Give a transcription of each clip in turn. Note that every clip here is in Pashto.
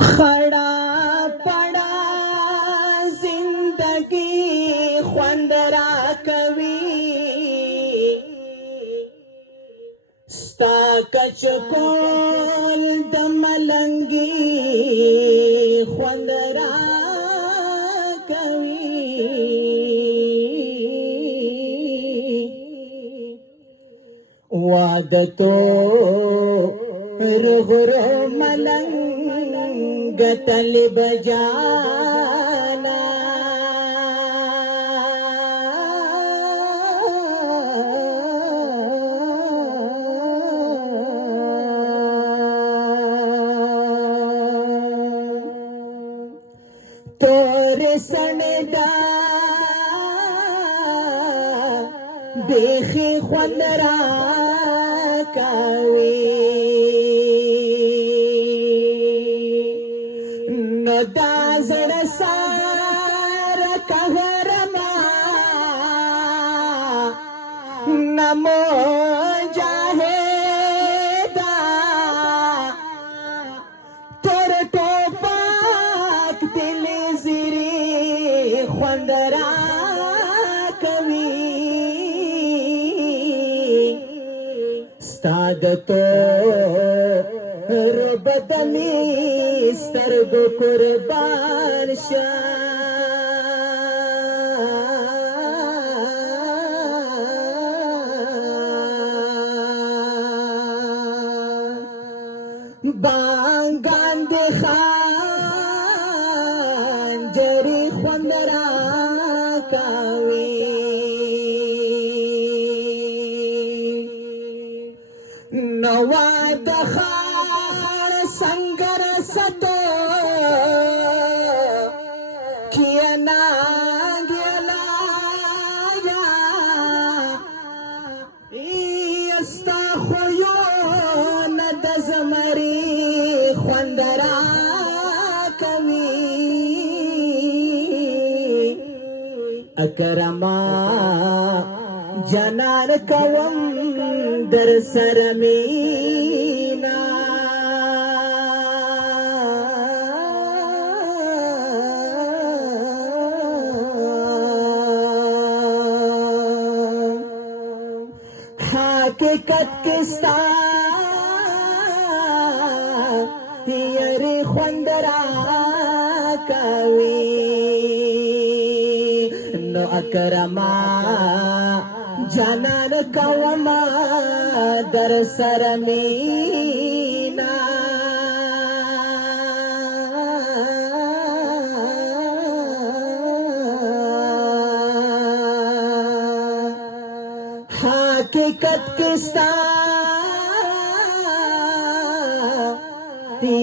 खड़ा पड़ा जिंदगी ख्वंदरा कवि स्ता कचकोल दमलंगी ख्वंदरा कवि वादतो रुगरो मलंग तलब जाना तोरे सनदा देखी ख्वंदरा नो दाजड़ सार कहरमा नमो जाहेदा तोर टोपाक दिल जिरी ख्वंदरा कवि स्तादतो रुबदमी स्तरगो कुर्बान बांगान दे खान जरी ख्वंदरा कावी नवाद खान संगर सतो किया ना गलाया इस्ता खुयो न दजमरी ख्वंदरा कवि अकरमा जनान कवम दर सरमीना हकीकत किस्ता यारी ख्वंदरा कवि नो अकरमा जानन कवमा दर सरमीना हकीकत किस्ता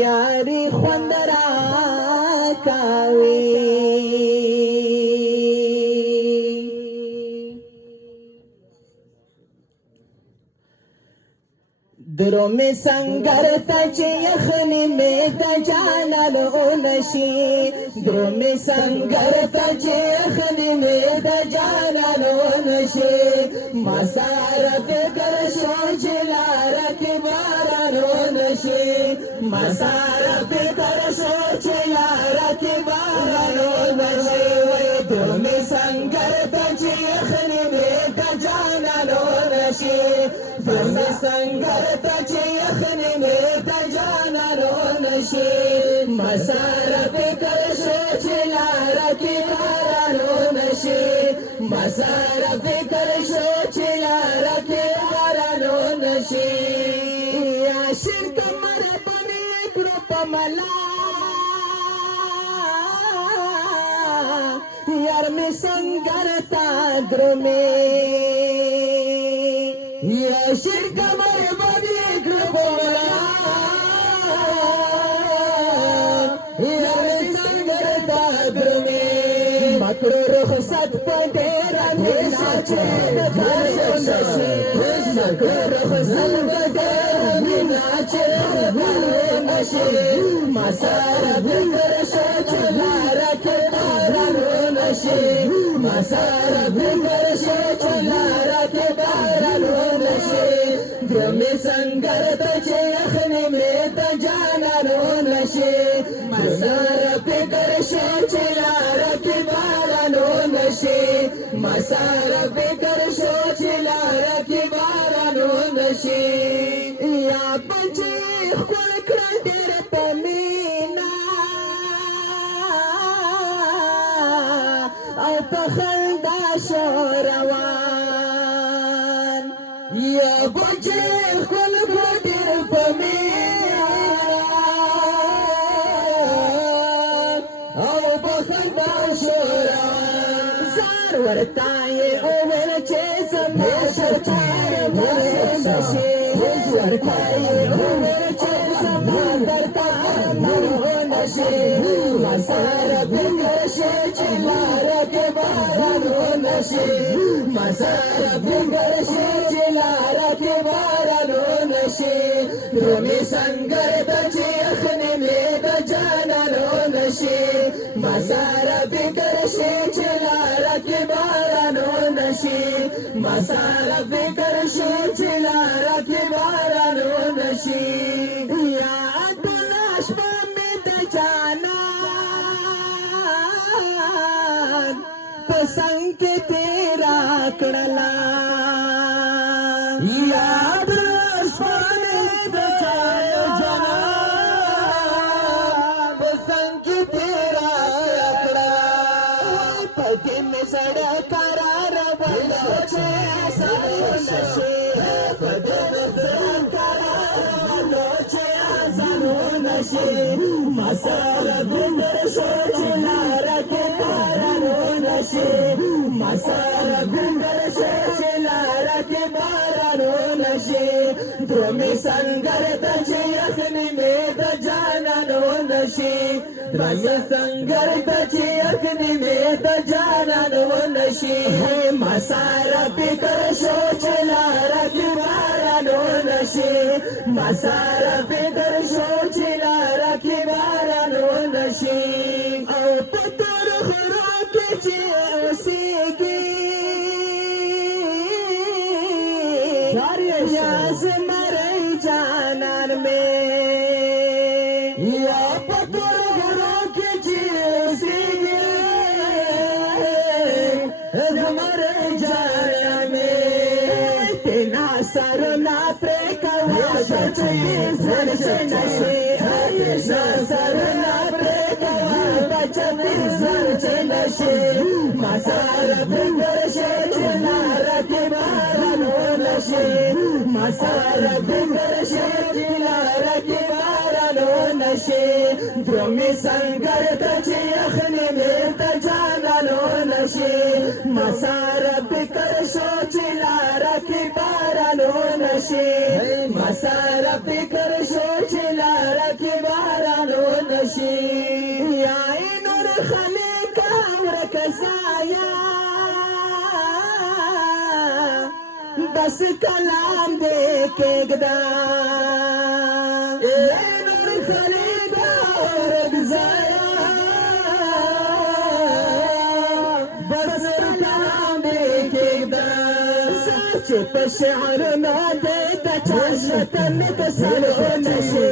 यारी ख्वंदरा कावी द्रो में संगर तचे यखनी में तजानल ओनशी द्रो में संगर तचे यखनी में तजानल ओनशी मसार फिकर सोच लार के बारन ओनशी मसार फिकर सोच लार के बारन ओनशी द्रो में संगर तचे यखनी में तजानल ओनशी द्रो संगर तचे यखनी में तजानल ओनशी मसार फिकर सोच लार के बारन ओनशी मसार फिकर सोच लार के बारन ओनशी आशिर कमर बने ग्रुप मला यार में संगरता द्रो में आशिर कमर बने ग्रुप मला यार में संगरता द्रो में मकरो रुखसत पटेरा में नाचे मकरो रुखसत पटेरा में नाचे मसारा फिकर सोच लार के बारन ओनशी मसारा फिकर सोच लार के बारन ओनशी द्रो में संगर तचे यखनी में तजानल ओनशी مسار فکر شو چې لاره کې بارانو نشي مسار فکر شو چې لاره کې بارانو نشي یا بچي خپل کړه ډېر په مینا او په خندا شو روان یا بچي خپل کړه ډېر په مینا او په خندا شو روان زار ورته یې وویل چې زما شرطار نشي ورته یې وویل چې زما درته ارمانو نشي مسار فکر شي چې لاره کې بارانو نشي مسار فکر شي چې لاره کې بارانو نشي درومي سنگر ته چې یخنې مې د جانانو نشي مسار فکر شي چې لاره کې بارانو نشي مسار فکر شي چې لاره کې بارانو نشي یا ټوله شپه مې د جانان په څنګ کې تېره کړله یا ټوله شپه مې د جانان په څنګ کې تېره کړله په دې مې زړه قرار وړو چې آسانو نشي په دې مې زړه قرار وړو چې آسانو نشي مسار فکر شو چې لاره کې بارانو نشي مسار فکر شو چې لاره کې بارانو نشي درومي سنگر ته چې یخنې مې د جانانو نشي درومي سنگر ته چې یخنې مې د جانانو نشي مسار فکر شو چې لاره کې بارانو نشي مسار فکر شو چې لاره کې بارانو نشي او په تور غرو کې چې اوسېږي یا زمری جانان مې یا په تور غرو کې چې اوسېږي زمری جانان مې تینا سرونه پرې کوه چې زړه نشي تینا سرونه پرې کوه بچې زړه نشي مسار فکر شي چې لاره کې بارانو نشي مسار فکر شي چې لاره کې بارانو نشي درومي سنگر ته چې یخنې مې د جانانو نشي مسار فکر شو چې لاره کې بارانو نشي مسار فکر شو چې لاره کې بارانو نشي یا نور خلق ورک زایا بس کلام دې کېږدا نور خلق ورک زایا بس کلام دې کېږدا چې په شعر نه دې د چا ژوند کسلو نشي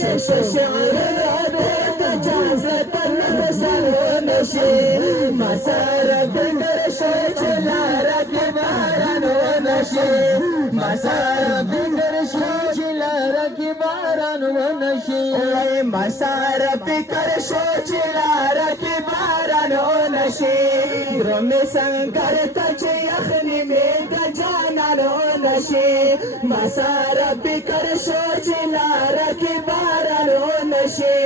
چې په شعر نه دې د چا ژوند کسلو نشي مسار فکر شو چې لاره کې بارانو نشي مسار فکر شو چې لاره کې بارانو نشي مسار فکر شو چې لاره کې بارانو نشي درومي سنگر ته چې یخنې مې د جانانو نشي مسار فکر شو چې لاره کې بارانو نشي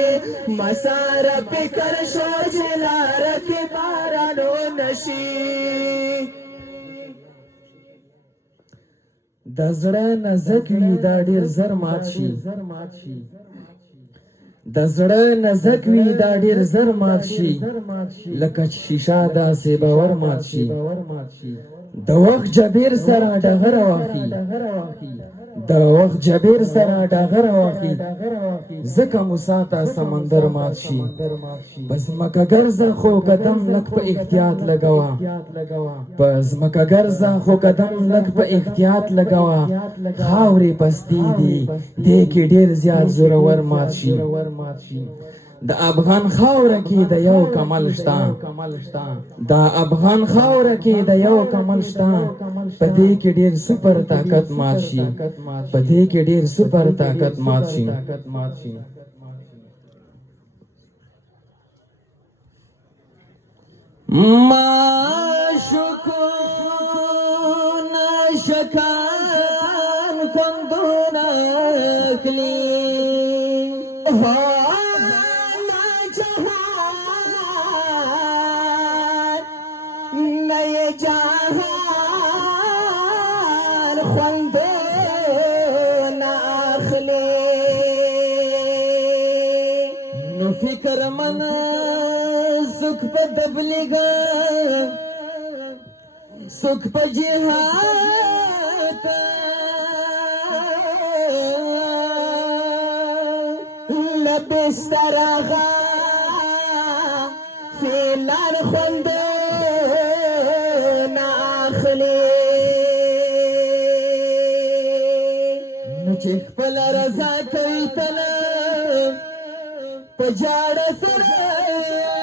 مسار فکر شو چې لاره کې بارانو نشي د زړه نزک وي دا ډیر زر مات شي د زړه نزک وي دا ډیر زر مات شي لکه شیشه داسې باور مات شي د وخت جبیر سره ډغره واخی د وخت جبیر سره ډاغر واخی زکه موسی ته سمندر مات شي بس مکه ګرځه خو قدم لک په احتیاط لګوا بس مکه ګرځه خو قدم لک په احتیاط لګوا خاورې پستی دي دې کې ډیر زیات زورور مات شي د افغان خاوره کې د یو کمل شته د افغان خاوره کې د یو کمل شته په دې کې ډیر سپر طاقت مات شي په دې کې ډیر سپر طاقت مات شي ما شکون شکان کندون اکلی فکر من سک پا تبلیغ سک پا جہاد لبستر آغا فیلان خوند ناخلی نو چیخ پلا رضا کوي تلا پجاڑ سره